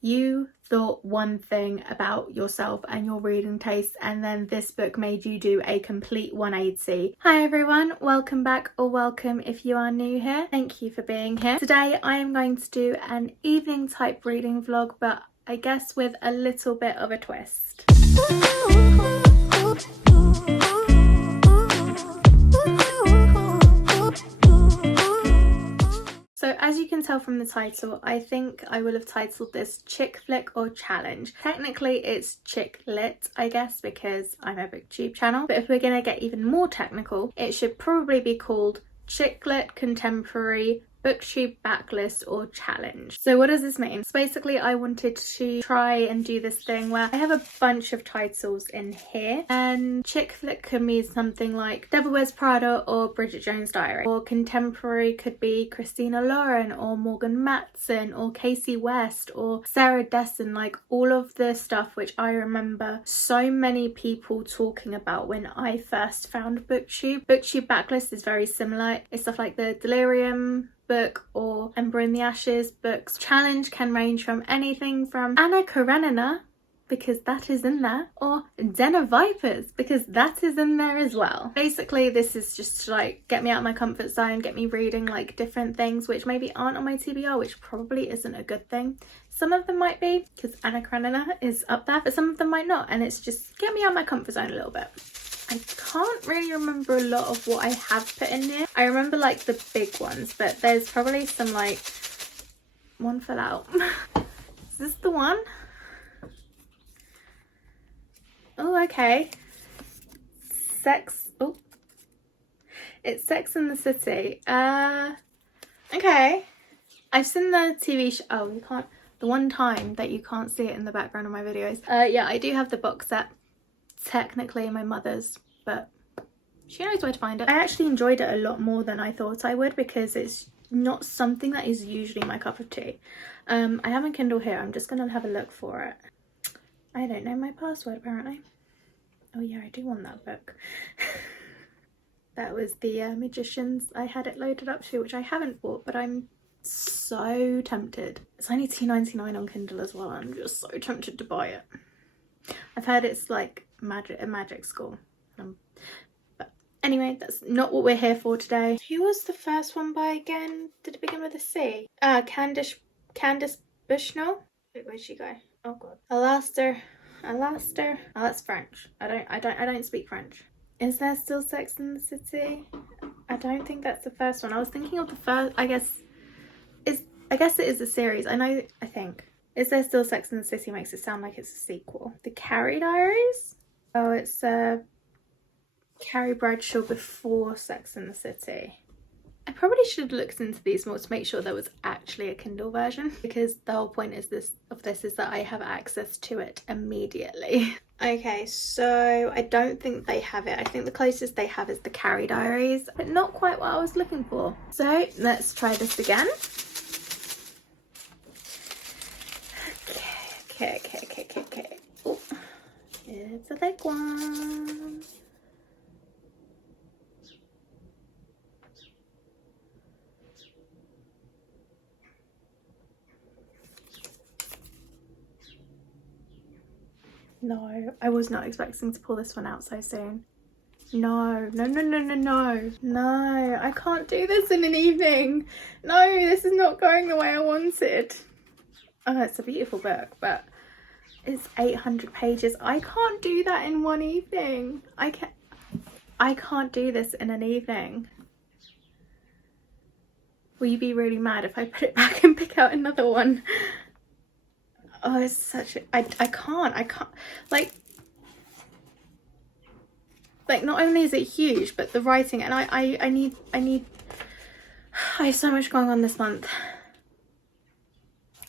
You thought one thing about yourself and your reading taste, and then this book made you do a complete 180. Hi everyone, welcome back, or welcome if you are new here. Thank you for being here. Today I am going to do an evening type reading vlog, but I guess with a little bit of a twist. So as you can tell from the title, I think I will have titled this Chick Flick or Challenge. Technically it's Chick Lit, I guess, because I'm a booktube channel. But if we're gonna get even more technical, it should probably be called Chick Lit Contemporary Booktube Backlist or Challenge. So what does this mean? So basically I wanted to try and do this thing where I have a bunch of titles in here, and chick flick could mean something like Devil Wears Prada or Bridget Jones' Diary, or contemporary could be Christina Lauren or Morgan Matson or Casey West or Sarah Dessen, like all of the stuff which I remember so many people talking about when I first found booktube. Booktube Backlist is very similar. It's stuff like the Delirium book or Ember in the Ashes books. Challenge can range from anything from Anna Karenina, because that is in there, or Den of Vipers, because that is in there as well. Basically this is just to like get me out of my comfort zone, get me reading like different things which maybe aren't on my TBR, which probably isn't a good thing. Some of them might be, because Anna Karenina is up there, but some of them might not, and it's just get me out of my comfort zone a little bit. I can't really remember a lot of what I have put in here. I remember like the big ones, but there's probably some like... One fell out. Is this the one? Oh, okay. Sex... Oh. It's Sex and the City. Okay. I've seen the TV show... Oh, you can't... The one time that you can't see it in the background of my videos. Yeah, I do have the box set. Technically my mother's, but she knows where to find it. I actually enjoyed it a lot more than I thought I would, because it's not something that is usually my cup of tea. I have a Kindle here. I'm just gonna have a look for it. I don't know my password apparently. Oh yeah, I do want that book. That was the Magicians I had it loaded up to, which I haven't bought, but I'm so tempted. It's only $2.99 on Kindle as well. I'm just so tempted to buy it. I've heard it's like a magic school. But anyway, that's not what we're here for today. Who was the first one by again? Did it begin with a C? Candice Bushnell? Wait, where'd she go? Oh god. Alastair. Oh, that's French. I don't speak French. Is there still Sex in the City? I don't think that's the first one. I was thinking of the first. I guess it is a series. I think. Is There Still Sex in the City makes it sound like it's a sequel. The Carrie Diaries? Oh, it's Carrie Bradshaw before Sex in the City. I probably should have looked into these more to make sure there was actually a Kindle version, because the whole point is this is that I have access to it immediately. Okay, so I don't think they have it. I think the closest they have is the Carrie Diaries, but not quite what I was looking for. So let's try this again. Okay. Oh, it's a thick one. No, I was not expecting to pull this one out so soon. No, I can't do this in an evening. No, this is not going the way I wanted. Oh, it's a beautiful book, but it's 800 pages. I can't do that in one evening. I can't do this in an evening. Will you be really mad if I put it back and pick out another one? Oh, it's such a... I can't. Like, not only is it huge, but the writing, and I need... I have so much going on this month.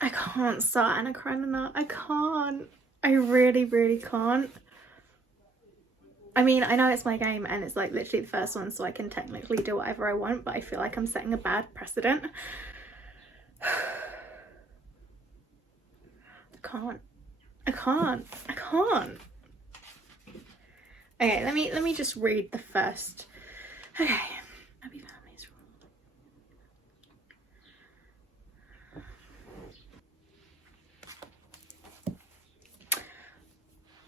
I can't start Anna Karenina. I can't. I really can't. I mean, I know it's my game and it's like literally the first one, so I can technically do whatever I want, but I feel like I'm setting a bad precedent. I can't. Okay, let me just read the first. Okay. Happy families.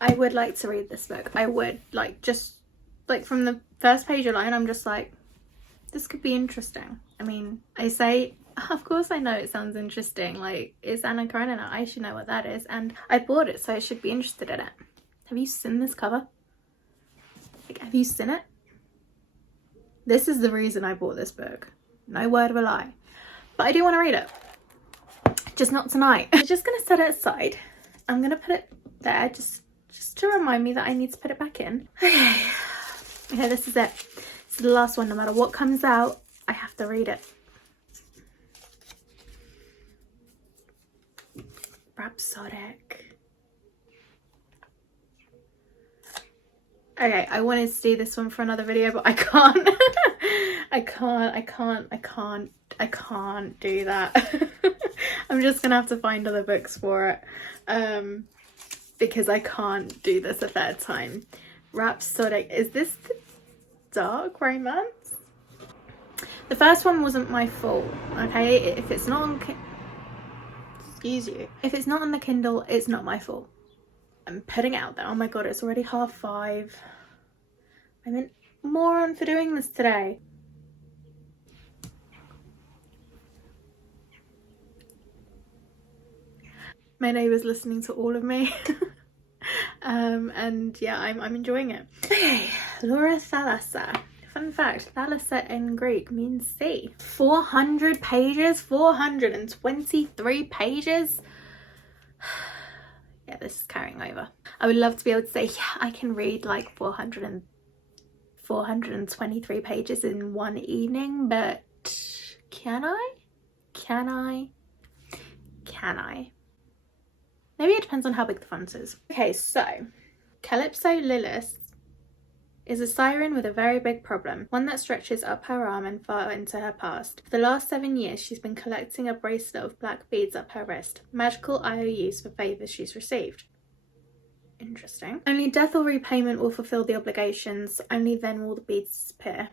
I would like to read this book. I would, like, just like from the first page alone, I'm just like, this could be interesting. I mean, I say, of course I know it sounds interesting, like, it's Anna Karenina, I should know what that is, and I bought it, so I should be interested in it. Have you seen this cover? Like, have you seen it? This is the reason I bought this book. No word of a lie. But I do want to read it. Just not tonight. I'm just going to set it aside. I'm going to put it there just to remind me that I need to put it back in. Okay. Okay, this is it. This is the last one. No matter what comes out, I have to read it. Rhapsodic. Okay, I wanted to do this one for another video, but I can't. I can't do that. I'm just gonna have to find other books for it, because I can't do this a third time. Rhapsodic. Is this the dark romance? The first one wasn't my fault, okay? If it's not on excuse you. If it's not on the Kindle, it's not my fault. I'm putting it out there. Oh my god, it's already 5:30. I'm a moron for doing this today. My neighbour's listening to all of me. And yeah, I'm enjoying it. Okay, Laura Thalassa. Fun fact, Thalassa in Greek means sea. 400 pages, 423 pages. Yeah, this is carrying over. I would love to be able to say, yeah, I can read like 423 pages in one evening, but can I? Can I? Can I? Maybe it depends on how big the font is. Okay, so Calypso Lilith is a siren with a very big problem, one that stretches up her arm and far into her past. For the last 7 years, she's been collecting a bracelet of black beads up her wrist, magical IOUs for favours she's received. Interesting. Only death or repayment will fulfill the obligations, only then will the beads disappear.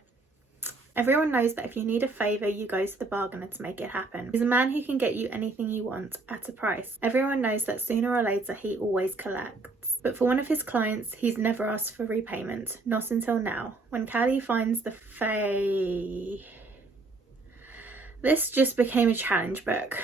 Everyone knows that if you need a favour, you go to the bargainer to make it happen. He's a man who can get you anything you want, at a price. Everyone knows that sooner or later he always collects. But for one of his clients, he's never asked for repayment. Not until now. When Callie finds the Fae... This just became a challenge book.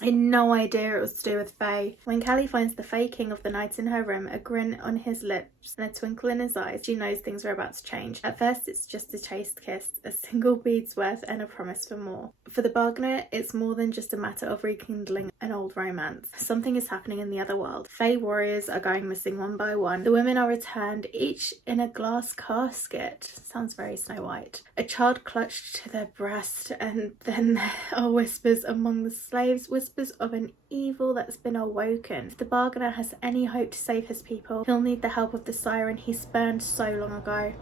I had no idea it was to do with Fae. When Callie finds the Fae King of the night in her room, a grin on his lips and a twinkle in his eyes, she knows things are about to change. At first it's just a chaste kiss, a single bead's worth and a promise for more. For the bargainer, it's more than just a matter of rekindling an old romance. Something is happening in the other world. Fae warriors are going missing one by one. The women are returned, each in a glass casket. Sounds very Snow White. A child clutched to their breast, and then there are whispers among the slaves, whispers of an evil that's been awoken. If the bargainer has any hope to save his people, he'll need the help of the siren he spurned so long ago.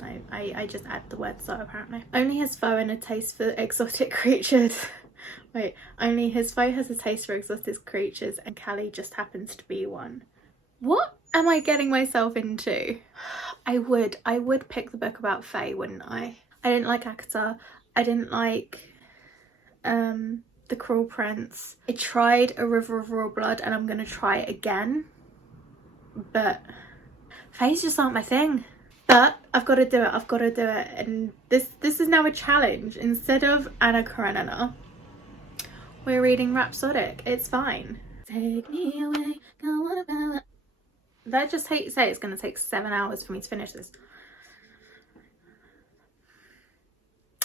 No, I just add the word so apparently. Only his foe and a taste for exotic creatures. Wait, only his foe has a taste for exotic creatures and Callie just happens to be one. What am I getting myself into? I would pick the book about Fae, wouldn't I? I didn't like Akata. I didn't like The Cruel Prince. I tried A River of Royal Blood and I'm gonna try it again, but Faes just aren't my thing. But I've got to do it, and this is now a challenge. Instead of Anna Karenina, we're reading Rhapsodic. It's fine. Take me away, go on about it. Did I just hate to say it's gonna take 7 hours for me to finish this?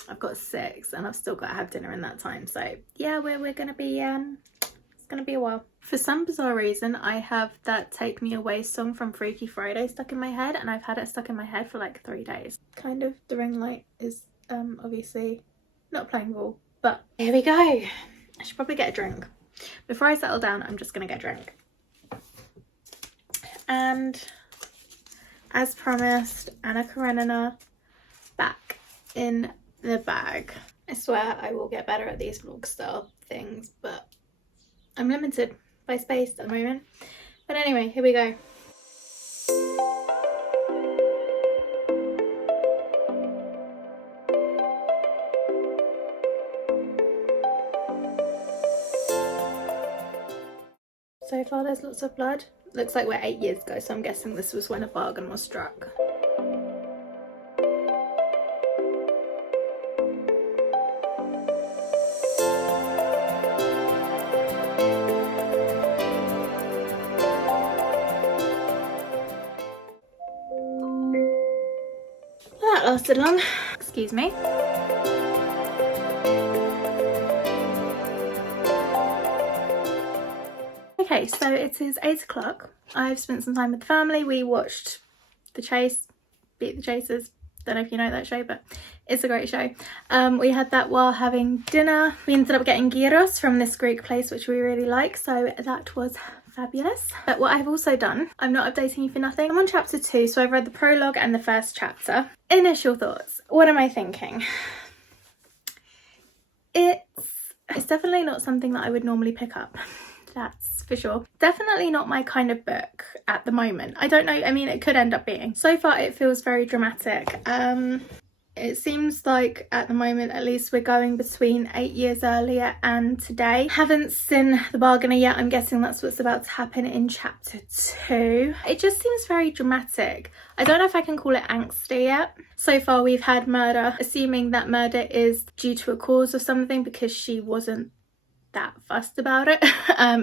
I've got 6 and I've still got to have dinner in that time, so yeah, we're gonna be it's gonna be a while. For some bizarre reason, I have that Take Me Away song from Freaky Friday stuck in my head, and I've had it stuck in my head for like 3 days. Kind of the ring light is obviously not playing ball, but here we go. I should probably get a drink. Before I settle down, I'm just gonna get a drink. And as promised, Anna Karenina back in the bag. I swear I will get better at these vlog style things, but I'm limited by space at the moment. But anyway, here we go. So far there's lots of blood. Looks like we're 8 years ago, so I'm guessing this was when a bargain was struck. Well, that lasted long. Excuse me. Okay, so it is 8 o'clock. I've spent some time with the family. We watched The Chase, Beat the Chasers. Don't know if you know that show, but it's a great show. We had that while having dinner. We ended up getting gyros from this Greek place, which we really like, so that was fabulous. But what I've also done, I'm not updating you for nothing. I'm on chapter 2, so I've read the prologue and the first chapter. Initial thoughts. What am I thinking? It's definitely not something that I would normally pick up. That's for sure. Definitely not my kind of book at the moment. I don't know, I mean, it could end up being. So far it feels very dramatic. It seems like at the moment at least we're going between 8 years earlier and today. Haven't seen the bargainer yet. I'm guessing that's what's about to happen in chapter 2. It just seems very dramatic. I don't know if I can call it angsty yet. So far we've had murder, assuming that murder is due to a cause of something because she wasn't that fussed about it,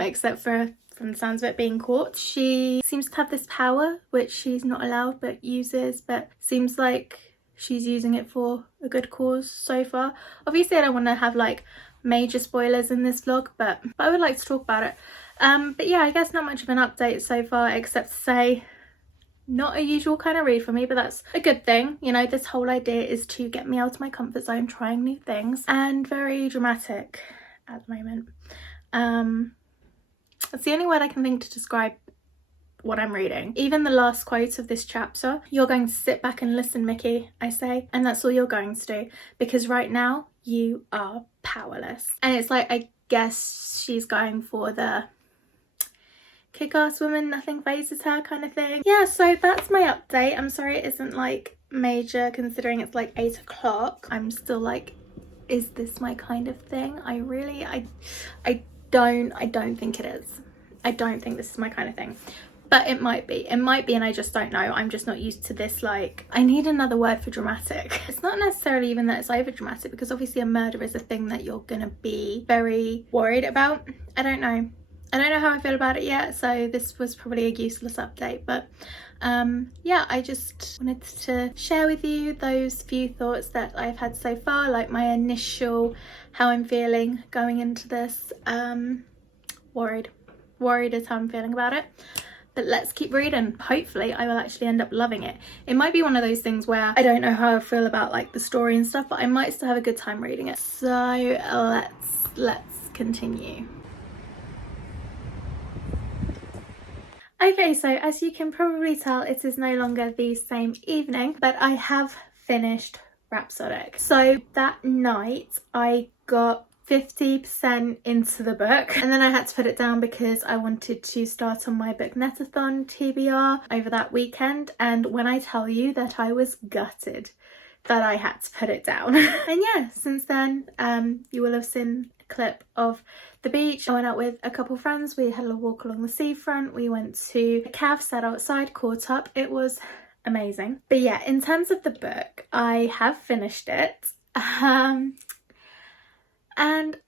except for, from the sounds of it, being caught. She seems to have this power which she's not allowed but uses, but seems like she's using it for a good cause so far. Obviously I don't want to have like major spoilers in this vlog, but I would like to talk about it. But yeah, I guess not much of an update so far, except to say not a usual kind of read for me, but that's a good thing. You know, this whole idea is to get me out of my comfort zone, trying new things, and very dramatic at the moment. That's the only word I can think to describe what I'm reading. Even the last quote of this chapter, you're going to sit back and listen, Mickey, I say, and that's all you're going to do, because right now you are powerless. And it's like, I guess she's going for the kick-ass woman, nothing phases her kind of thing. Yeah, so that's my update. I'm sorry it isn't like major considering it's like 8 o'clock. I'm still like, is this my kind of thing? I don't think it is. I don't think this is my kind of thing, but it might be, and I just don't know. I'm just not used to this. Like, I need another word for dramatic. It's not necessarily even that it's over dramatic, because obviously a murder is a thing that you're gonna be very worried about. I don't know how I feel about it yet, so this was probably a useless update, but yeah, I just wanted to share with you those few thoughts that I've had so far, like my initial, how I'm feeling going into this. Worried is how I'm feeling about it, but let's keep reading. Hopefully I will actually end up loving it. It might be one of those things where I don't know how I feel about like the story and stuff, but I might still have a good time reading it. So let's continue. Okay, so as you can probably tell, it is no longer the same evening, but I have finished Rhapsodic. So that night I got 50% into the book, and then I had to put it down because I wanted to start on my book netathon TBR over that weekend, and when I tell you that I was gutted that I had to put it down. And yeah, since then you will have seen a clip of the beach. I went out with a couple of friends. We had a walk along the seafront. We went to a cave, sat outside, caught up. It was amazing. But yeah, in terms of the book, I have finished it. And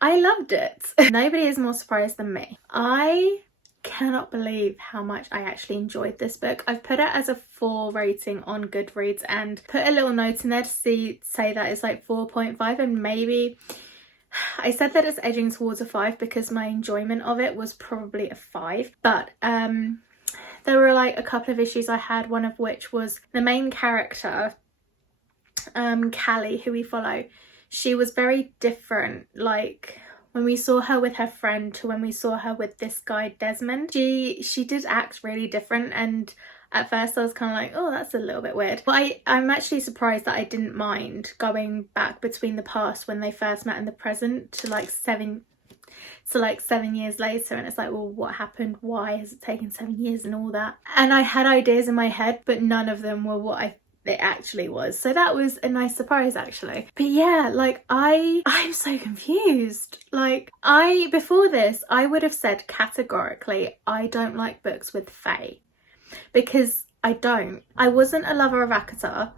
I loved it. Nobody is more surprised than me. I cannot believe how much I actually enjoyed this book. I've put it as a 4 rating on Goodreads and put a little note in there to say that it's like 4.5, and maybe I said that it's edging towards a 5 because my enjoyment of it was probably a 5, but there were like a couple of issues I had, one of which was the main character, Callie, who we follow. She was very different, like when we saw her with her friend to when we saw her with this guy Desmond. She did act really different, and at first I was kind of like, oh, that's a little bit weird. But I'm actually surprised that I didn't mind going back between the past when they first met and the present to like 7 years later, and it's like, well, what happened? Why has it taken 7 years and all that? And I had ideas in my head, but none of them were what I it actually was. So that was a nice surprise actually. But yeah, like I'm so confused. Like before this, I would have said categorically, I don't like books with fae, because I don't. I wasn't a lover of ACOTAR.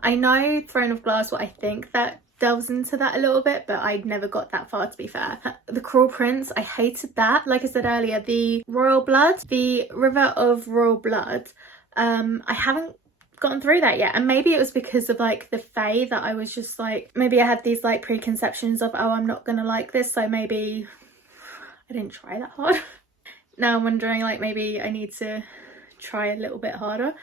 I know Throne of Glass, what I think that delves into that a little bit, but I never got that far, to be fair. The Cruel Prince, I hated that. Like I said earlier, the Royal Blood, the River of Royal Blood, I haven't gotten through that yet, and maybe it was because of like the fae that I was just like, maybe I had these like preconceptions of, oh, I'm not gonna like this, so maybe I didn't try that hard. Now I'm wondering, like, maybe I need to try a little bit harder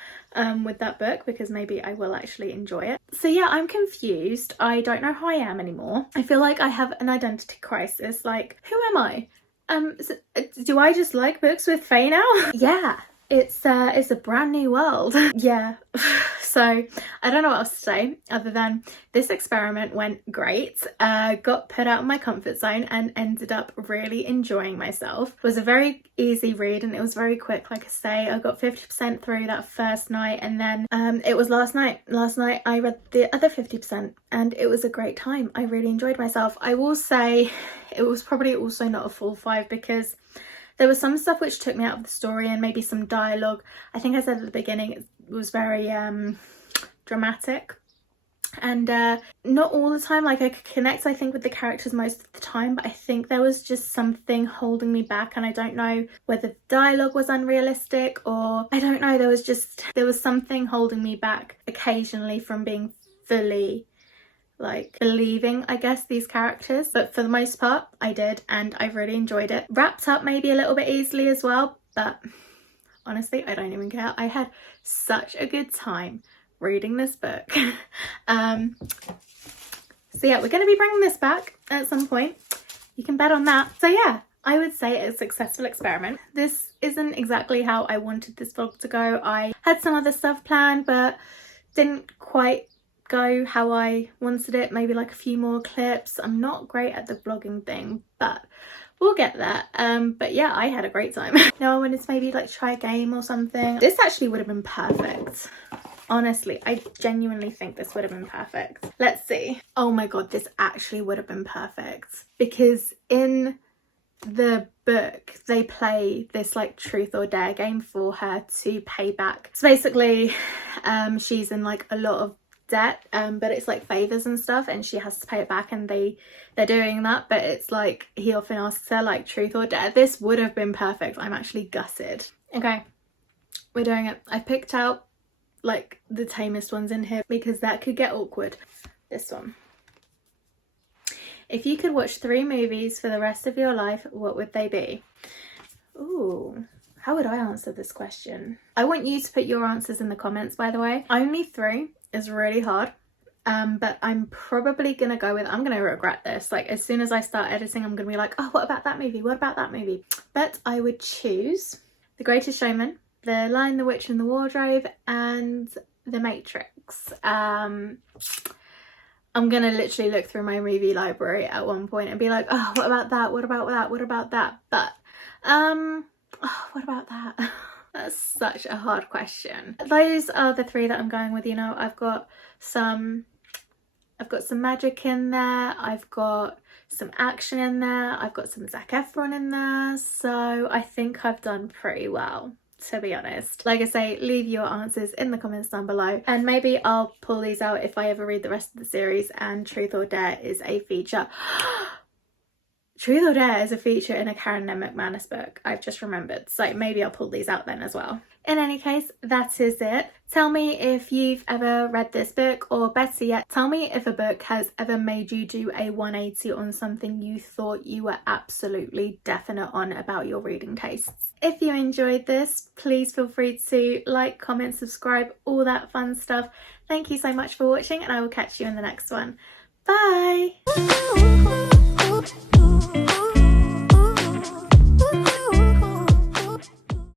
with that book, because maybe I will actually enjoy it. So yeah, I'm confused. I don't know who I am anymore. I feel like I have an identity crisis. Like, who am I? Do I just like books with fae now? Yeah, it's a brand new world. Yeah. So I don't know what else to say other than this experiment went great. Got put out of my comfort zone and ended up really enjoying myself. It was a very easy read and it was very quick. Like I say, I got 50% through that first night, and then it was last night I read the other 50% and it was a great time. I really enjoyed myself. I will say it was probably also not a full 5, because there was some stuff which took me out of the story, and maybe some dialogue. I think I said at the beginning it was very dramatic, and not all the time. Like, I could connect, I think, with the characters most of the time, but I think there was just something holding me back, and I don't know whether the dialogue was unrealistic, or I don't know, there was something holding me back occasionally from being fully like believing, I guess, these characters. But for the most part I did, and I really enjoyed it. Wrapped up maybe a little bit easily as well, but honestly I don't even care. I had such a good time reading this book. So yeah, we're going to be bringing this back at some point, you can bet on that. So yeah, I would say it's a successful experiment. This isn't exactly how I wanted this vlog to go. I had some other stuff planned but didn't quite go how I wanted it. Maybe like a few more clips. I'm not great at the vlogging thing, but we'll get there. But yeah, I had a great time. Now I wanted to maybe like try a game or something. This actually would have been perfect. Honestly, I genuinely think this would have been perfect. Let's see. Oh my god, this actually would have been perfect, because in the book they play this like truth or dare game for her to pay back. So basically she's in like a lot of debt, but it's like favors and stuff, and she has to pay it back, and they're doing that, but it's like he often asks her like truth or dare. This would have been perfect. I'm actually gutted. Okay, we're doing it. I picked out like the tamest ones in here because that could get awkward. This one. If you could watch 3 movies for the rest of your life, what would they be? Ooh, how would I answer this question? I want you to put your answers in the comments, by the way. Only 3 is really hard, but I'm probably gonna go with, I'm gonna regret this. Like, as soon as I start editing, I'm gonna be like, oh, what about that movie? What about that movie? But I would choose The Greatest Showman, The Lion, the Witch and the Wardrobe, and The Matrix. I'm gonna literally look through my movie library at one point and be like, oh, what about that? What about that? What about that? But oh, what about that? That's such a hard question. Those are the 3 that I'm going with. You know, I've got some magic in there, I've got some action in there, I've got some Zac Efron in there, so I think I've done pretty well, to be honest. Like I say, leave your answers in the comments down below, and maybe I'll pull these out if I ever read the rest of the series and Truth or Dare is a feature. Truth or Dare is a feature in a Karen M. McManus book, I've just remembered, so maybe I'll pull these out then as well. In any case, that is it. Tell me if you've ever read this book, or better yet, tell me if a book has ever made you do a 180 on something you thought you were absolutely definite on about your reading tastes. If you enjoyed this, please feel free to like, comment, subscribe, all that fun stuff. Thank you so much for watching, and I will catch you in the next one. Bye!